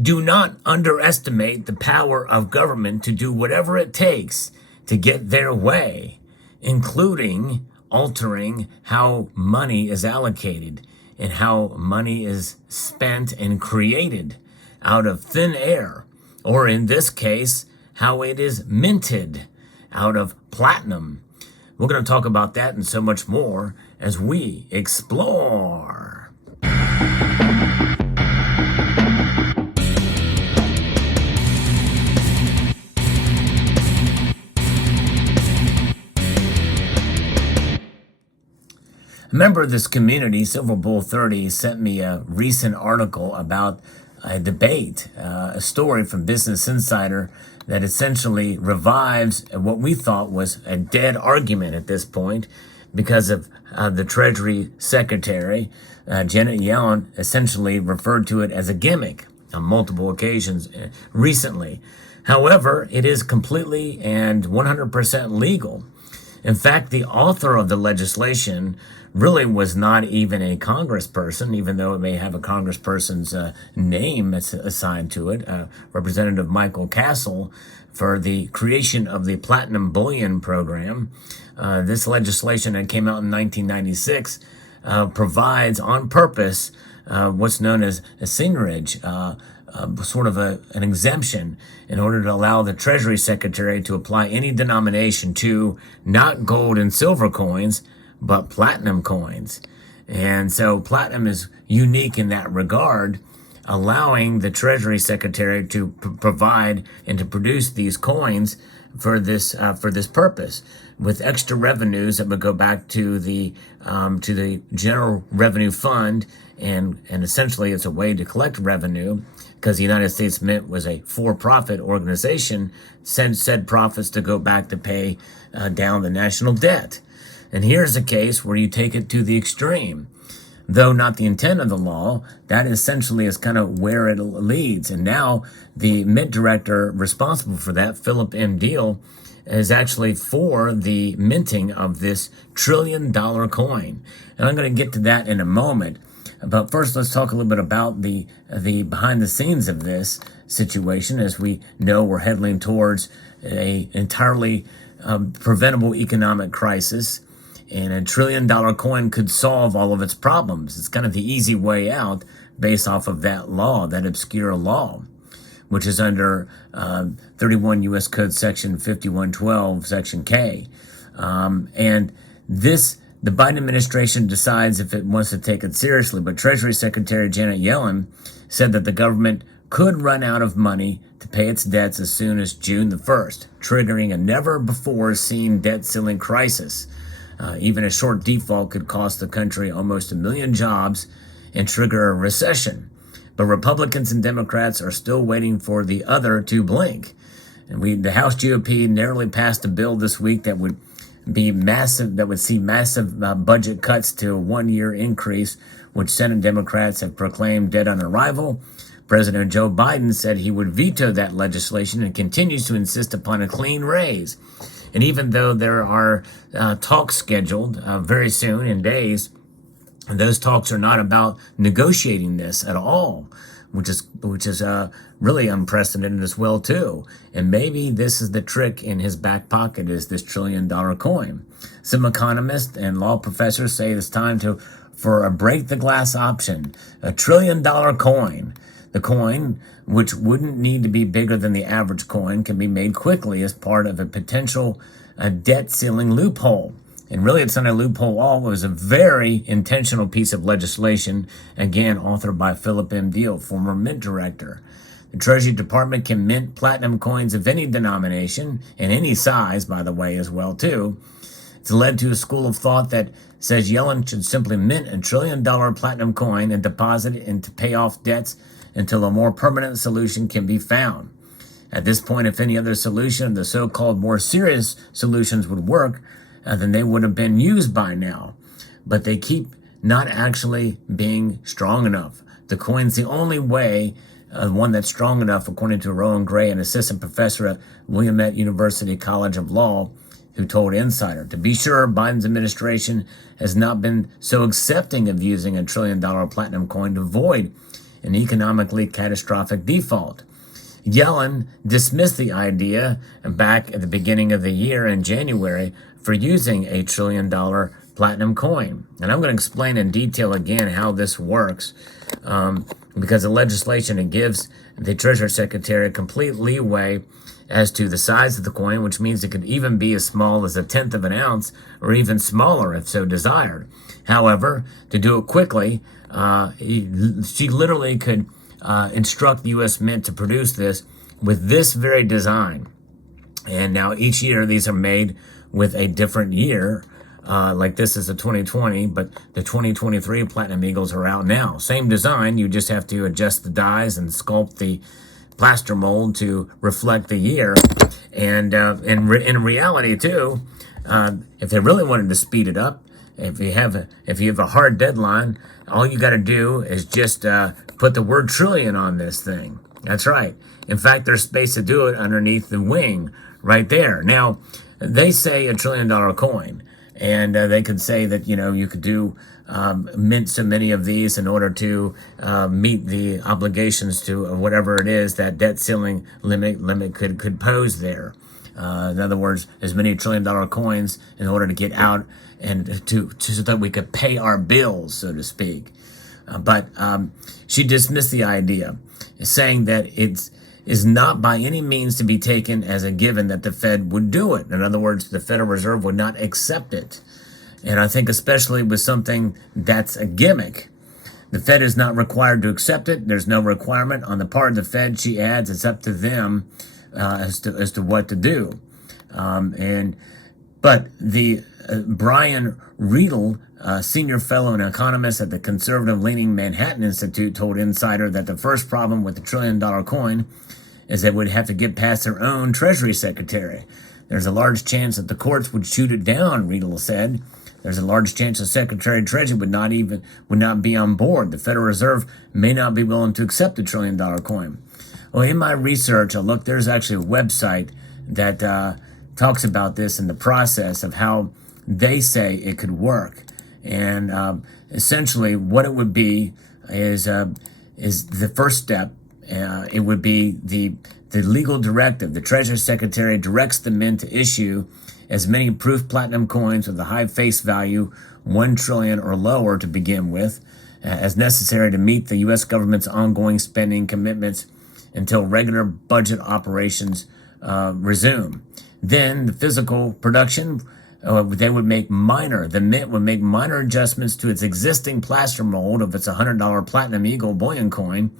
Do not underestimate the power of government to do whatever it takes to get their way, including altering how money is allocated and how money is spent and created out of thin air, or in this case, how it is minted out of platinum. We're going to talk about that and so much more as we explore. A member of this community, Silver Bull 30, sent me a recent article about a debate, a story from Business Insider that essentially revives what we thought was a dead argument at this point because of the Treasury Secretary, Janet Yellen, essentially referred to it as a gimmick on multiple occasions recently. However, it is completely and 100% legal. In fact, the author of the legislation really was not even a congressperson, even though it may have a congressperson's name assigned to it, Representative Michael Castle, for the creation of the Platinum Bullion Program. This legislation that came out in 1996 provides on purpose what's known as a seigniorage, sort of an exemption in order to allow the Treasury Secretary to apply any denomination to not gold and silver coins, but platinum coins. And so platinum is unique in that regard, allowing the Treasury Secretary to provide and to produce these coins for this purpose, with extra revenues that would go back to the General Revenue Fund, and essentially it's a way to collect revenue, because the United States Mint was a for-profit organization, sent said profits to go back to pay down the national debt. And here's a case where you take it to the extreme. Though not the intent of the law, that essentially is kind of where it leads. And now the Mint director responsible for that, Philip M. Deal, is actually for the minting of this $1 trillion coin. And I'm going to get to that in a moment. But first, let's talk a little bit about the behind the scenes of this situation. As we know, we're heading towards a entirely preventable economic crisis, and $1 trillion coin could solve all of its problems. It's kind of the easy way out based off of that law, that obscure law, which is under 31 U.S. Code Section 5112, Section K. And the Biden administration decides if it wants to take it seriously, but Treasury Secretary Janet Yellen said that the government could run out of money to pay its debts as soon as June the 1st, triggering a never-before-seen debt ceiling crisis. Even a short default could cost the country almost 1 million jobs and trigger a recession. But Republicans and Democrats are still waiting for the other to blink. And the House GOP narrowly passed a bill this week that would be massive, that would see massive budget cuts to a 1-year increase, which Senate Democrats have proclaimed dead on arrival. President Joe Biden said he would veto that legislation and continues to insist upon a clean raise. And even though there are talks scheduled very soon in days, those talks are not about negotiating this at all, which is really unprecedented as well too. And maybe this is the trick in his back pocket, is this $1 trillion coin. Some economists and law professors say it's time for a break the glass option, $1 trillion coin. The coin, which wouldn't need to be bigger than the average coin, can be made quickly as part of a potential debt ceiling loophole. And really, it's not a loophole at all. It was a very intentional piece of legislation, again, authored by Philip M. Deal, former Mint director. The Treasury Department can mint platinum coins of any denomination, and any size, by the way, as well, too. It's led to a school of thought that says Yellen should simply mint $1 trillion platinum coin and deposit it in to pay off debts until a more permanent solution can be found. At this point, if any other solution, the so-called more serious solutions would work, then they would have been used by now. But they keep not actually being strong enough. The coin's the only way, one that's strong enough, according to Rowan Gray, an assistant professor at Willamette University College of Law, who told Insider. To be sure, Biden's administration has not been so accepting of using $1 trillion platinum coin to avoid an economically catastrophic default. Yellen dismissed the idea back at the beginning of the year in January for using a $1 trillion platinum coin. And I'm going to explain in detail again how this works, because the legislation, it gives the Treasury Secretary complete leeway as to the size of the coin, which means it could even be as small as 1/10 of an ounce or even smaller if so desired. However, to do it quickly, she literally could instruct the U.S. Mint to produce this with this very design. And now each year these are made with a different year. Like this is a 2020, but the 2023 Platinum Eagles are out now. Same design, you just have to adjust the dies and sculpt the plaster mold to reflect the year. And in reality too, if they really wanted to speed it up, if you have a hard deadline, all you got to do is just put the word trillion on this thing. That's right. In fact, there's space to do it underneath the wing right there. Now, they say $1 trillion coin, and they could say that, you could do mint so many of these in order to meet the obligations to whatever it is that debt ceiling limit could pose there. In other words, as many $1 trillion coins in order to get out and so that we could pay our bills, so to speak. But she dismissed the idea, saying that it is not by any means to be taken as a given that the Fed would do it. In other words, the Federal Reserve would not accept it. And I think especially with something that's a gimmick, the Fed is not required to accept it. There's no requirement on the part of the Fed. She adds it's up to them as to what to do. But the Brian Riedel, senior fellow and economist at the conservative-leaning Manhattan Institute, told Insider that the first problem with the $1 trillion coin is that it would have to get past their own Treasury Secretary. There's a large chance that the courts would shoot it down, Riedel said. There's a large chance the Secretary of Treasury would not be on board. The Federal Reserve may not be willing to accept the $1 trillion coin. Well, in my research, I looked. There's actually a website that talks about this and the process of how they say it could work. And essentially, what it would be is the first step. It would be the legal directive. The Treasury Secretary directs the Mint to issue as many proof platinum coins with a high face value, 1 trillion or lower to begin with, as necessary to meet the U.S. government's ongoing spending commitments until regular budget operations resume. Then the physical production, the Mint would make minor adjustments to its existing plaster mold of its $100 Platinum Eagle bullion coin.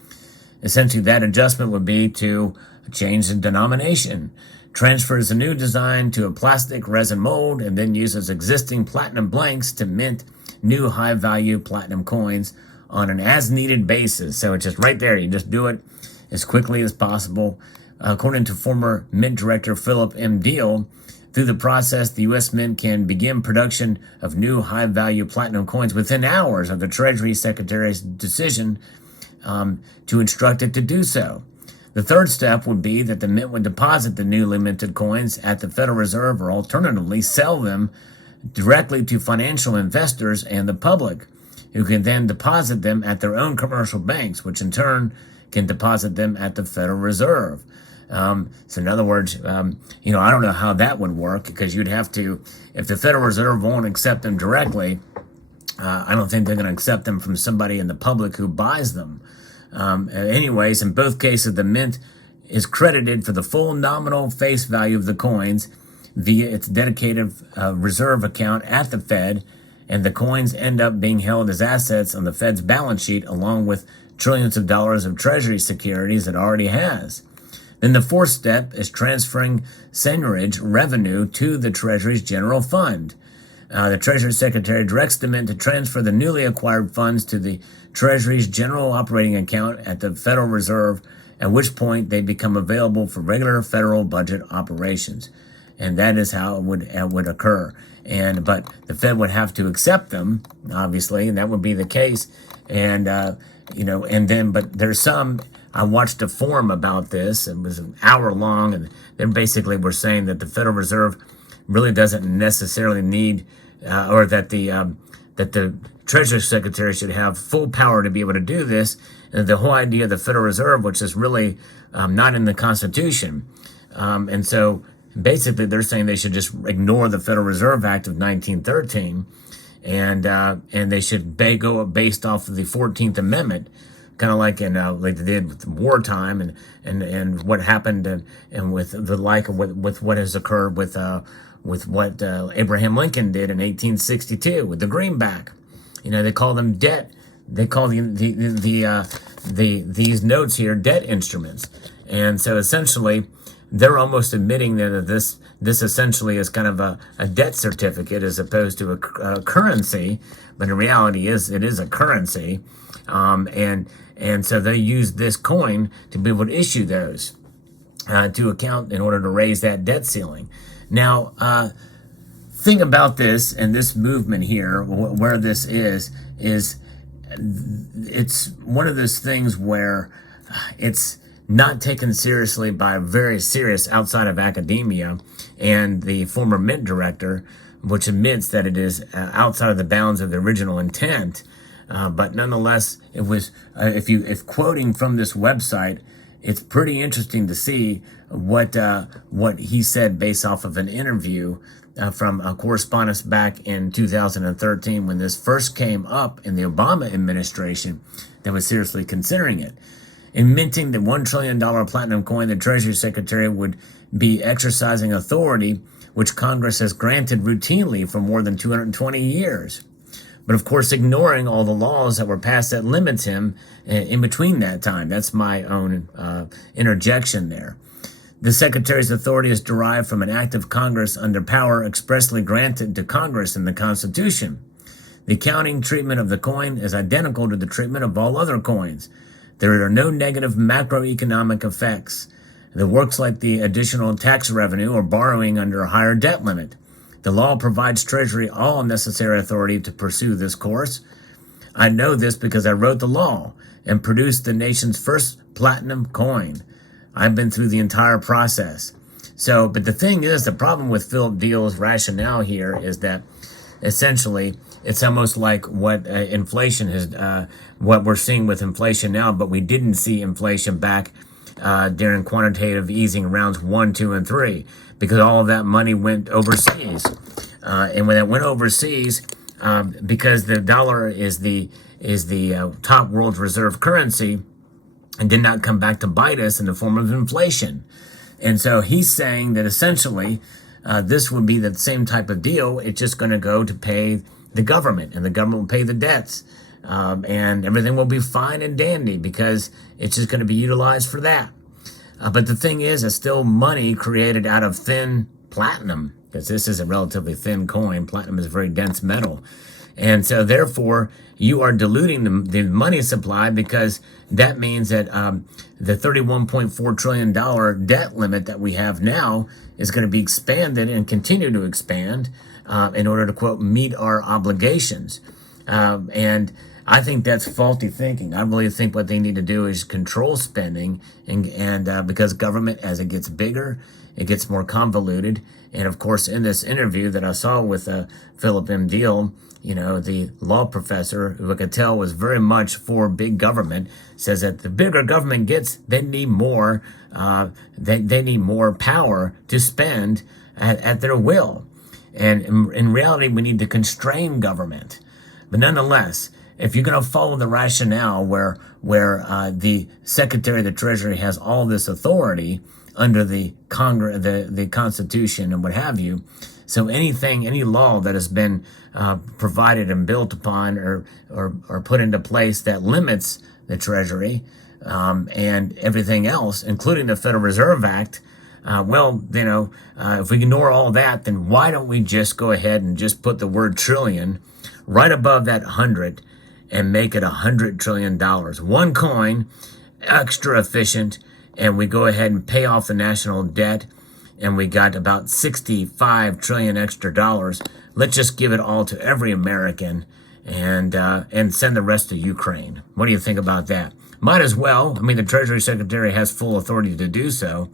Essentially, that adjustment would be to change the denomination, transfers the new design to a plastic resin mold, and then uses existing platinum blanks to mint new high-value platinum coins on an as-needed basis. So it's just right there. You just do it as quickly as possible. According to former Mint Director Philip M. Deal, through the process, the U.S. Mint can begin production of new high-value platinum coins within hours of the Treasury Secretary's decision to instruct it to do so. The third step would be that the Mint would deposit the newly minted coins at the Federal Reserve or alternatively sell them directly to financial investors and the public, who can then deposit them at their own commercial banks, which in turn can deposit them at the Federal Reserve. So in other words, I don't know how that would work, because you'd have to, if the Federal Reserve won't accept them directly, I don't think they're going to accept them from somebody in the public who buys them. Anyways, in both cases, the Mint is credited for the full nominal face value of the coins via its dedicated reserve account at the Fed, and the coins end up being held as assets on the Fed's balance sheet along with trillions of dollars of Treasury securities it already has. Then the fourth step is transferring seigniorage revenue to the Treasury's general fund. The Treasury Secretary directs the Mint to transfer the newly acquired funds to the Treasury's general operating account at the Federal Reserve, at which point they become available for regular federal budget operations. And that is how it would occur. But the Fed would have to accept them, obviously, and that would be the case. But there's some. I watched a forum about this. It was an hour long, and they basically were saying that the Federal Reserve really doesn't necessarily need, or that the Treasury Secretary should have full power to be able to do this, the whole idea of the Federal Reserve, which is really not in the Constitution. And so basically they're saying they should just ignore the Federal Reserve Act of 1913, and they should go based off of the 14th Amendment, kind of like like they did with wartime and what happened and with the like of with what has occurred with what Abraham Lincoln did in 1862 with the greenback. They call them debt. They call these notes here debt instruments, and so essentially they're almost admitting that this essentially is kind of a debt certificate as opposed to a currency, but in reality it is a currency, and so they use this coin to be able to issue those to account in order to raise that debt ceiling. Now, thing about this and this movement here, where this is it's one of those things where it's not taken seriously by very serious outside of academia and the former Mint director, which admits that it is outside of the bounds of the original intent. But nonetheless, it was, if quoting from this website, it's pretty interesting to see what he said based off of an interview from a correspondence back in 2013 when this first came up in the Obama administration that was seriously considering it. In minting the $1 trillion platinum coin, the Treasury Secretary would be exercising authority which Congress has granted routinely for more than 220 years. But of course, ignoring all the laws that were passed that limits him in between that time. That's my own interjection there. The Secretary's authority is derived from an act of Congress under power expressly granted to Congress in the Constitution. The accounting treatment of the coin is identical to the treatment of all other coins. There are no negative macroeconomic effects. It works like the additional tax revenue or borrowing under a higher debt limit. The law provides Treasury all necessary authority to pursue this course. I know this because I wrote the law and produced the nation's first platinum coin. I've been through the entire process. But the thing is, the problem with Philip Deal's rationale here is that essentially it's almost like what inflation has, what we're seeing with inflation now, but we didn't see inflation back during quantitative easing rounds 1, 2, and 3, because all of that money went overseas. And when it went overseas, because the dollar is the top world reserve currency, and did not come back to bite us in the form of inflation. And so he's saying that essentially this would be the same type of deal. It's just going to go to pay the government, and the government will pay the debts, and everything will be fine and dandy because it's just going to be utilized for that. But the thing is, it's still money created out of thin platinum, because this is a relatively thin coin. Platinum is a very dense metal. And so therefore, you are diluting the money supply, because that means that the $31.4 trillion debt limit that we have now is going to be expanded and continue to expand in order to, quote, meet our obligations. And I think that's faulty thinking. I really think what they need to do is control spending, and because government, as it gets bigger, it gets more convoluted. And of course, in this interview that I saw with Philip M. Deal, the law professor, who I could tell was very much for big government, says that the bigger government gets, they need more. They need more power to spend at their will. And in reality, we need to constrain government. But nonetheless, if you're going to follow the rationale where the Secretary of the Treasury has all this authority under the Congress, the Constitution, and what have you, so any law that has been provided and built upon or put into place that limits the Treasury and everything else, including the Federal Reserve Act, if we ignore all that, then why don't we just go ahead and just put the word trillion right above that 100 and make it $100 trillion? One coin, extra efficient, and we go ahead and pay off the national debt, and we got about 65 trillion extra dollars. Let's just give it all to every American and send the rest to Ukraine. What do you think about that? Might as well. I mean, the Treasury Secretary has full authority to do so.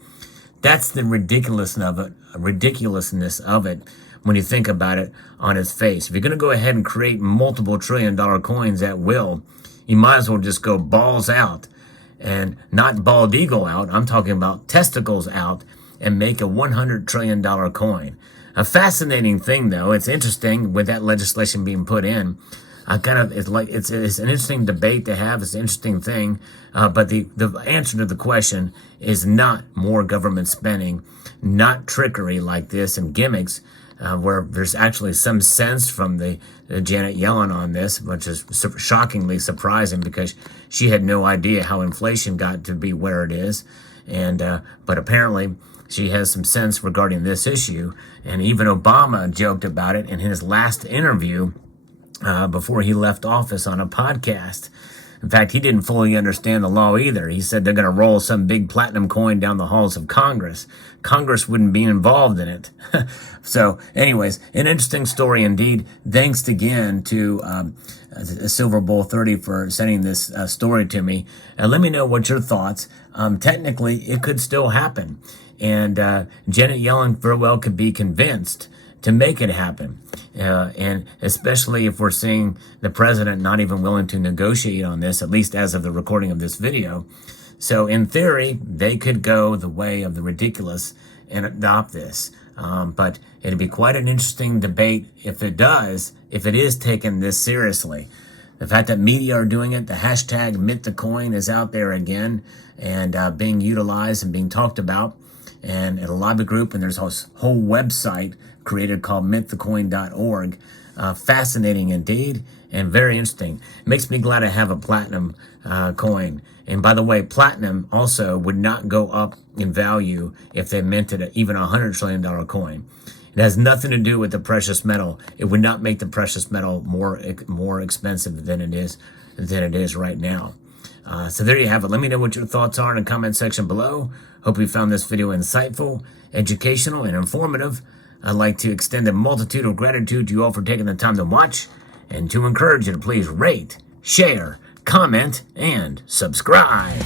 That's the ridiculousness of it when you think about it on its face. If you're going to go ahead and create multiple $1 trillion coins at will, You might as well just go balls out, and not bald eagle out. I'm talking about testicles out, and make a $100 trillion coin. A fascinating thing, though. It's interesting with that legislation being put in. It's an interesting debate to have. It's an interesting thing, but the answer to the question is not more government spending, not trickery like this and gimmicks, where there's actually some sense from the Janet Yellen on this, which is shockingly surprising because she had no idea how inflation got to be where it is, and but apparently she has some sense regarding this issue, and even Obama joked about it in his last interview before he left office on a podcast. In fact, he didn't fully understand the law either. He said they're going to roll some big platinum coin down the halls of Congress. Congress wouldn't be involved in it. So anyways, an interesting story indeed. Thanks again to Silver Bull 30 for sending this story to me. Let me know what your thoughts. Technically, it could still happen. And Janet Yellen very well could be convinced to make it happen. And especially if we're seeing the president not even willing to negotiate on this, at least as of the recording of this video. So in theory, they could go the way of the ridiculous and adopt this. But it'd be quite an interesting debate if it is taken this seriously. The fact that media are doing it, the hashtag #MintTheCoin is out there again and being utilized and being talked about. And at a lobby group, and there's a whole website created called mintthecoin.org. Fascinating indeed, and very interesting. It makes me glad I have a platinum coin. And by the way, platinum also would not go up in value if they minted even a $100 trillion coin. It has nothing to do with the precious metal. It would not make the precious metal more expensive than it is right now. So there you have it. Let me know what your thoughts are in the comment section below. Hope you found this video insightful, educational, and informative. I'd like to extend a multitude of gratitude to you all for taking the time to watch, and to encourage you to please rate, share, comment, and subscribe.